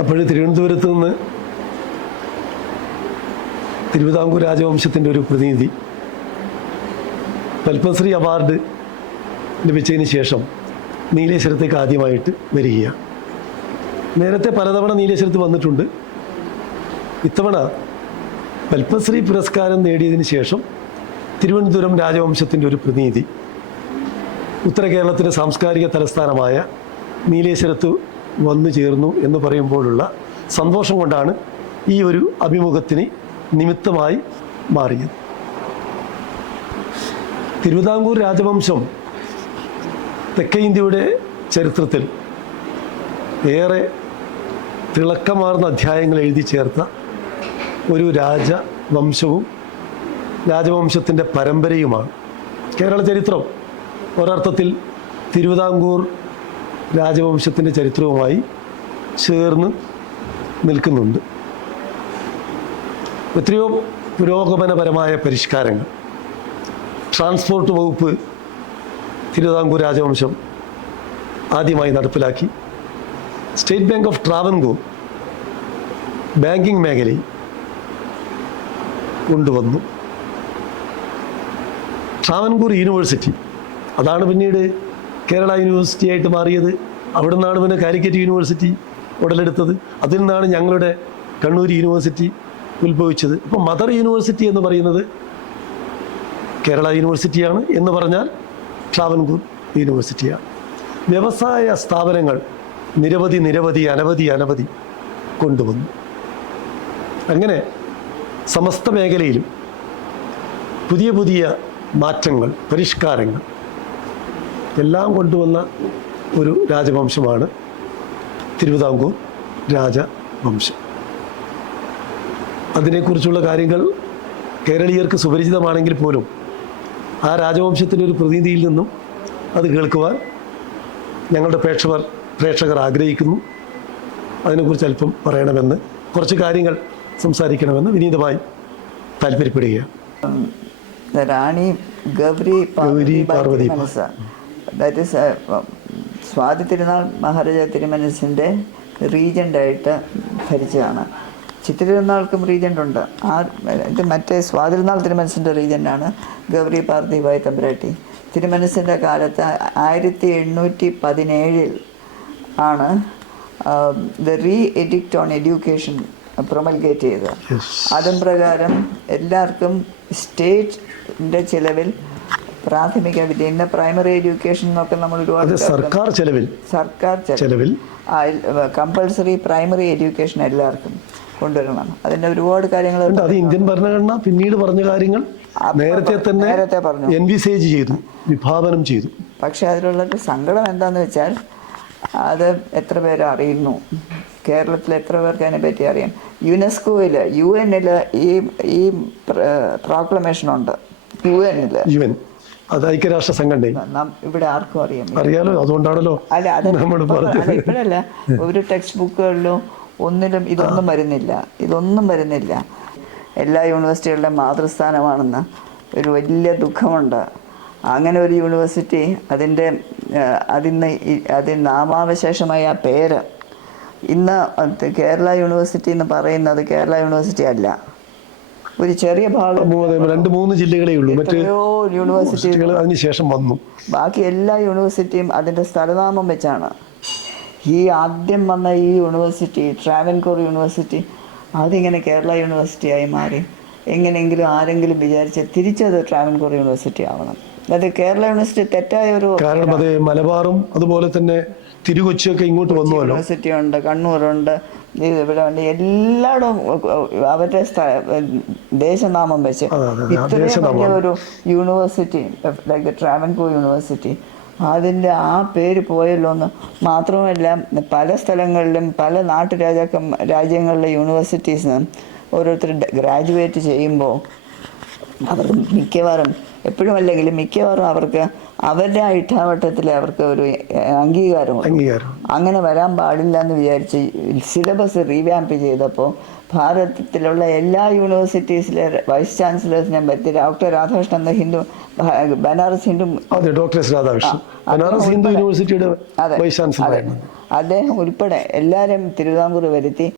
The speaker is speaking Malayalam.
അപ്പോൾ തിരുവനന്തപുരത്ത് നിന്ന് തിരുവിതാംകൂർ രാജവംശത്തിൻ്റെ ഒരു പ്രതിനിധി പത്മശ്രീ അവാർഡ് ലഭിച്ചതിന് ശേഷം നീലേശ്വരത്തേക്ക് ആദ്യമായിട്ട് വരികയാണ്. നേരത്തെ പലതവണ നീലേശ്വരത്ത് വന്നിട്ടുണ്ട്. ഇത്തവണ പത്മശ്രീ പുരസ്കാരം നേടിയതിന് ശേഷം തിരുവനന്തപുരം രാജവംശത്തിൻ്റെ ഒരു പ്രതിനിധി ഉത്തര കേരളത്തിൻ്റെ സാംസ്കാരിക തലസ്ഥാനമായ നീലേശ്വരത്ത് വന്നു ചേർന്നു എന്ന് പറയുമ്പോഴുള്ള സന്തോഷം കൊണ്ടാണ് ഈ ഒരു അഭിമുഖത്തിന് നിമിത്തമായി മാറിയത്. തിരുവിതാംകൂർ രാജവംശം തെക്കേ ഇന്ത്യയുടെ ചരിത്രത്തിൽ ഏറെ തിളക്കമാർന്ന അധ്യായങ്ങൾ എഴുതി ചേർത്ത ഒരു രാജവംശവും രാജവംശത്തിൻ്റെ പരമ്പരയുമാണ്. കേരള ചരിത്രം ഒരർത്ഥത്തിൽ തിരുവിതാംകൂർ രാജവംശത്തിൻ്റെ ചരിത്രവുമായി ചേർന്ന് നിൽക്കുന്നുണ്ട്. എത്രയോ പുരോഗമനപരമായ പരിഷ്കാരങ്ങൾ ട്രാൻസ്പോർട്ട് വകുപ്പ് തിരുവിതാംകൂർ രാജവംശം ആദ്യമായി നടപ്പിലാക്കി. State bank of Travancore banking മേഖലയിൽ കൊണ്ടുവന്നു. ട്രാവൻകൂർ യൂണിവേഴ്സിറ്റി അതാണ് പിന്നീട് കേരള യൂണിവേഴ്സിറ്റി ആയിട്ട് മാറിയത്. അവിടെ നിന്നാണ് പിന്നെ കാലിക്കറ്റ് യൂണിവേഴ്സിറ്റി ഉടലെടുത്തത്. അതിൽ നിന്നാണ് ഞങ്ങളുടെ കണ്ണൂർ യൂണിവേഴ്സിറ്റി ഉത്ഭവിച്ചത്. അപ്പോൾ മദർ യൂണിവേഴ്സിറ്റി എന്ന് പറയുന്നത് കേരള യൂണിവേഴ്സിറ്റിയാണ്, എന്ന് പറഞ്ഞാൽ ട്രാവൻകൂർ യൂണിവേഴ്സിറ്റിയാണ്. വ്യവസായ സ്ഥാപനങ്ങൾ അനവധി കൊണ്ടുവന്നു. അങ്ങനെ സമസ്ത മേഖലയിലും പുതിയ പുതിയ മാറ്റങ്ങൾ, പരിഷ്കാരങ്ങൾ എല്ലാം കൊണ്ടുവന്ന ഒരു രാജവംശമാണ് തിരുവിതാംകൂർ രാജവംശം. അതിനെക്കുറിച്ചുള്ള കാര്യങ്ങൾ കേരളീയർക്ക് സുപരിചിതമാണെങ്കിൽ പോലും ആ രാജവംശത്തിൻ്റെ ഒരു പ്രതിനിധിയിൽ നിന്നും അത് കേൾക്കുവാൻ ഞങ്ങളുടെ പ്രേക്ഷകർ ആഗ്രഹിക്കുന്നു. അതിനെക്കുറിച്ച് അല്പം പറയണമെന്ന്, കുറച്ച് കാര്യങ്ങൾ സംസാരിക്കണമെന്ന് വിനീതമായി താല്പര്യപ്പെടുകയാണ്. റാണി ഗൗരി പാർവതി മനസ്സ, ദാറ്റ് ഈസ് സ്വാതി തിരുനാൾ മഹാരാജ തിരുമനസിൻ്റെ റീജൻ്റായിട്ട് ഭരിച്ചതാണ്. ചിത്തിരുനാൾക്കും റീജൻ്റ് ഉണ്ട്. ഇത് മറ്റേ സ്വാതി തിരുനാൾ തിരുമനസിൻ്റെ റീജൻ്റാണ് ഗൗരി പാർവതിബായി തമ്പുരാട്ടി. തിരുമനസിൻ്റെ കാലത്ത് 1817 ആണ് the re edict on education promulgate ചെയ്തത്. അതും പ്രകാരം എല്ലാവർക്കും സ്റ്റേറ്റിൻ്റെ ചിലവിൽ പ്രാഥമിക വിദ്യ, ഇന്ന് പ്രൈമറി എഡ്യൂക്കേഷൻ എന്നൊക്കെ നമ്മൾ ഒരുപാട് സർക്കാർ ചെലവിൽ കമ്പൾസറി പ്രൈമറി എഡ്യൂക്കേഷൻ എല്ലാവർക്കും കൊണ്ടുവരണം. അതിൻ്റെ ഒരുപാട് കാര്യങ്ങളുണ്ട്. അത് ഇന്ത്യൻ ഭരണഘടന പിന്നീട് പറഞ്ഞ കാര്യങ്ങൾ നേരത്തെ പറഞ്ഞു, എൻവിസേജ് ചെയ്തു, വിഭാവനം ചെയ്തു. പക്ഷെ അതിലുള്ളൊരു സങ്കടം എന്താണെന്ന് വെച്ചാൽ അത് എത്ര പേര് അറിയുന്നു, കേരളത്തിൽ എത്ര പേർക്ക് അതിനെപ്പറ്റി അറിയാം. യുനെസ്കോയിൽ UN ഈ പ്രോക്ലമേഷനുണ്ട്. UN അത് ഐക്യരാഷ്ട്ര സംഘടന. ഇവിടെ ആർക്കും അറിയാലോ, അതുകൊണ്ടാണല്ലോ. അല്ല, അത് ഇപ്പോഴല്ല, ഒരു ടെക്സ്റ്റ് ബുക്കുകളിലും ഒന്നിലും ഇതൊന്നും വരുന്നില്ല. എല്ലാ യൂണിവേഴ്സിറ്റികളുടെ മാതൃസ്ഥാനമാണെന്ന് ഒരു വലിയ ദുഃഖമുണ്ട്. അങ്ങനെ ഒരു യൂണിവേഴ്സിറ്റി അതിന് നാമാവശേഷമായ ആ പേര് ഇന്ന് കേരള യൂണിവേഴ്സിറ്റി എന്ന് പറയുന്നത് കേരള യൂണിവേഴ്സിറ്റി അല്ല. ഒരു ചെറിയ ഭാഗം 2-3 ജില്ലകളേ ഉള്ളൂ. എത്രയോ യൂണിവേഴ്സിറ്റികൾ അതിനുശേഷം വന്നു. ബാക്കി എല്ലാ യൂണിവേഴ്സിറ്റിയും അതിൻ്റെ സ്ഥലനാമം വെച്ചാണ്. ഈ ആദ്യം വന്ന ഈ യൂണിവേഴ്സിറ്റി ട്രാവൻകൂർ യൂണിവേഴ്സിറ്റി അതിങ്ങനെ കേരള യൂണിവേഴ്സിറ്റിയായി മാറി. എങ്ങനെയെങ്കിലും ആരെങ്കിലും വിചാരിച്ച് തിരിച്ചത് ട്രാവൻകൂർ യൂണിവേഴ്സിറ്റി ആവണം. അത് കേരള യൂണിവേഴ്സിറ്റി തെറ്റായ ഒരു കാരണം. അത് മലബാറും അതുപോലെ തന്നെ തിരുകൊച്ചിയൊക്കെ ഇങ്ങോട്ട് വന്നു. യൂണിവേഴ്സിറ്റി ഉണ്ട്, കണ്ണൂരുണ്ട്, ഇവിടെ ഉണ്ട്. എല്ലായിടും അവരുടെ ദേശനാമം വെച്ച് ഇത്രയും വലിയ ഒരു university like the Travancore university അതിൻ്റെ ആ പേര് പോയല്ലോ എന്ന്. മാത്രമല്ല പല സ്ഥലങ്ങളിലും പല രാജ്യങ്ങളിലെ യൂണിവേഴ്സിറ്റീസിന് ഓരോരുത്തർ ഗ്രാജുവേറ്റ് ചെയ്യുമ്പോൾ അവർ മിക്കവാറും എപ്പോഴും അല്ലെങ്കിലും മിക്കവാറും അവർക്ക് അവരുടെ ഇഷ്ടാവട്ടത്തിൽ അവർക്ക് ഒരു അംഗീകാരമുണ്ട്. അങ്ങനെ വരാൻ പാടില്ല എന്ന് വിചാരിച്ച് സിലബസ് റീവാമ്പ് ചെയ്തപ്പോൾ ഭാരതത്തിലുള്ള എല്ലാ യൂണിവേഴ്സിറ്റീസിലെ വൈസ് ചാൻസലേഴ്സിനെയും പറ്റി ഡോക്ടർ രാധാകൃഷ്ണൻ ഹിന്ദു ബനാറസ് ഹിന്ദു യൂണിവേഴ്സിറ്റിയുടെ വൈസ് ചാൻസലർ അദ്ദേഹം ഉൾപ്പെടെ എല്ലാവരും തിരുവിതാംകൂർ വരുത്തി